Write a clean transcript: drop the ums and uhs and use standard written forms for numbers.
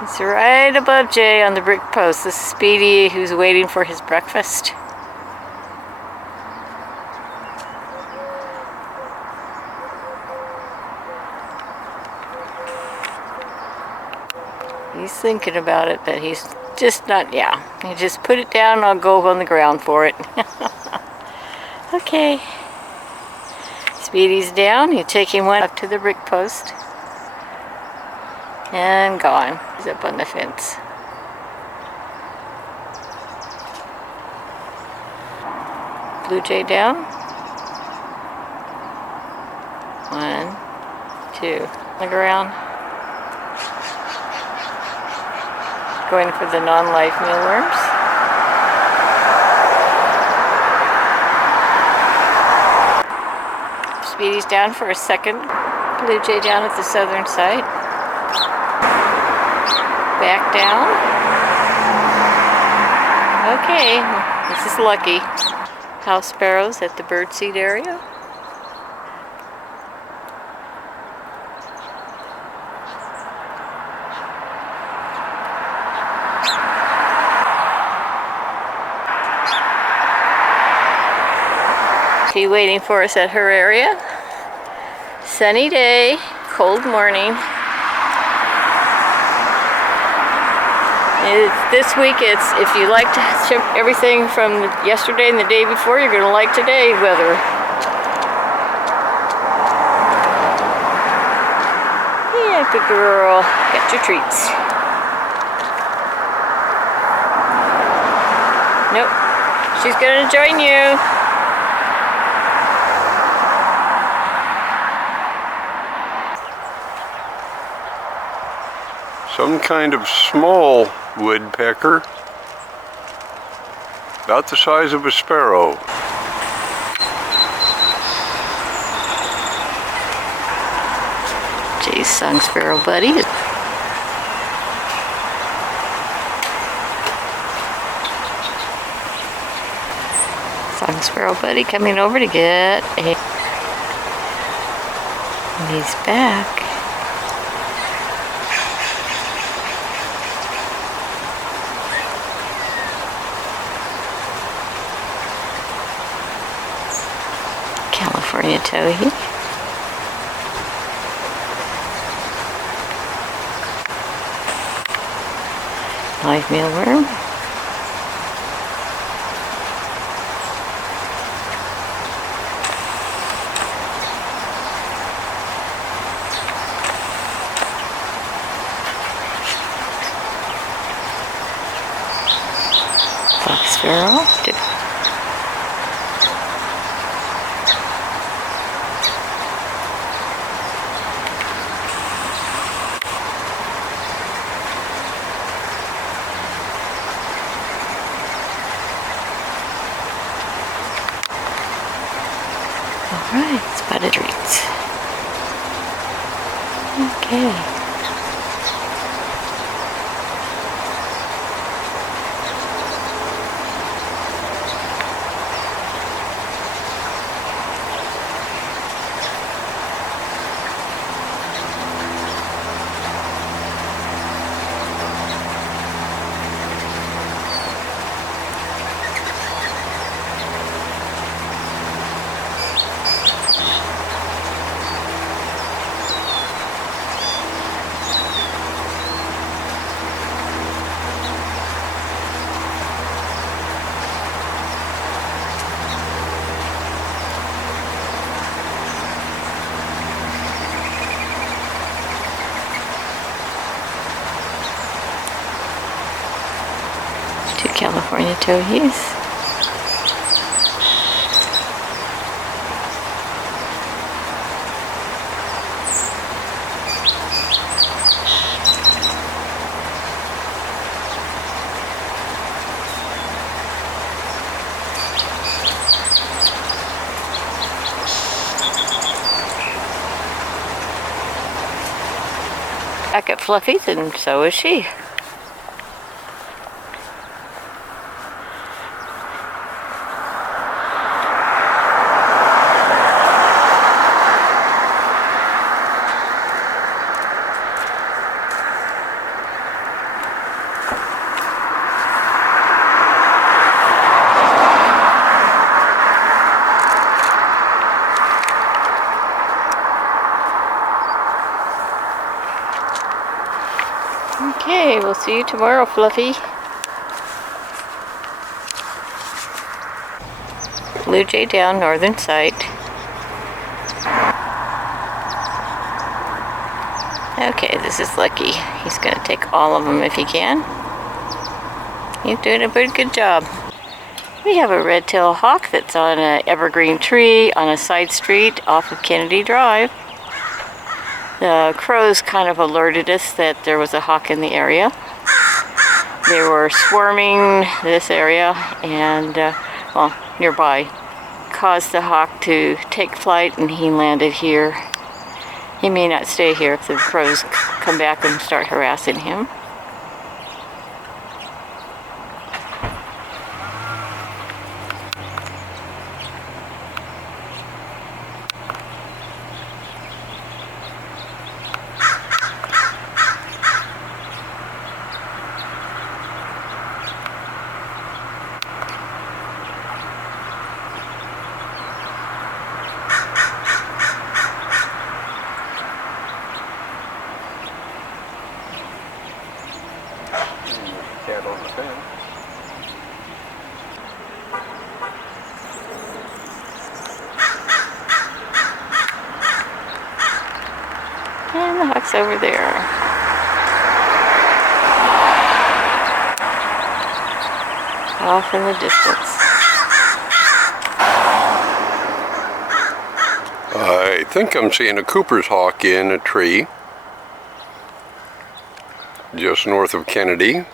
He's right above Jay on the brick post. This is Speedy, who's waiting for his breakfast. He's thinking about it, but he's just not, yeah. You just put it down and I'll go on the ground for it. Okay. Speedy's down. You take him one up to the brick post. And gone. He's up on the fence. Blue jay down. 1, 2. Look around. Going for the non-life mealworms. Speedy's down for a second. Blue jay down at the southern side. Back down. Okay, this is lucky. House Sparrows at the birdseed area. She waiting for us at her area. Sunny day, cold morning. This week, it's if you like to ship everything from yesterday and the day before, you're going to like today's weather. Yeah, good girl. Got your treats. Nope. She's going to join you. Some kind of small woodpecker, about the size of a sparrow. Jay's song sparrow buddy. Song sparrow buddy coming over to get a... And he's back. California towhee. Live mealworm. Fox sparrow. Alright, spotted treats. Okay. California towhees. Back at Fluffy's, and so is she. Okay, we'll see you tomorrow, Fluffy. Blue jay down, northern sight. Okay, this is Lucky. He's going to take all of them if he can. He's doing a pretty good job. We have a red-tailed hawk that's on an evergreen tree on a side street off of Kennedy Drive. The crows kind of alerted us that there was a hawk in the area. They were swarming this area and, well, nearby. Caused the hawk to take flight and he landed here. He may not stay here if the crows come back and start harassing him. Cat on the fence. And the hawk's over there. Off in the distance. I think I'm seeing a Cooper's hawk in a tree just north of Kennedy.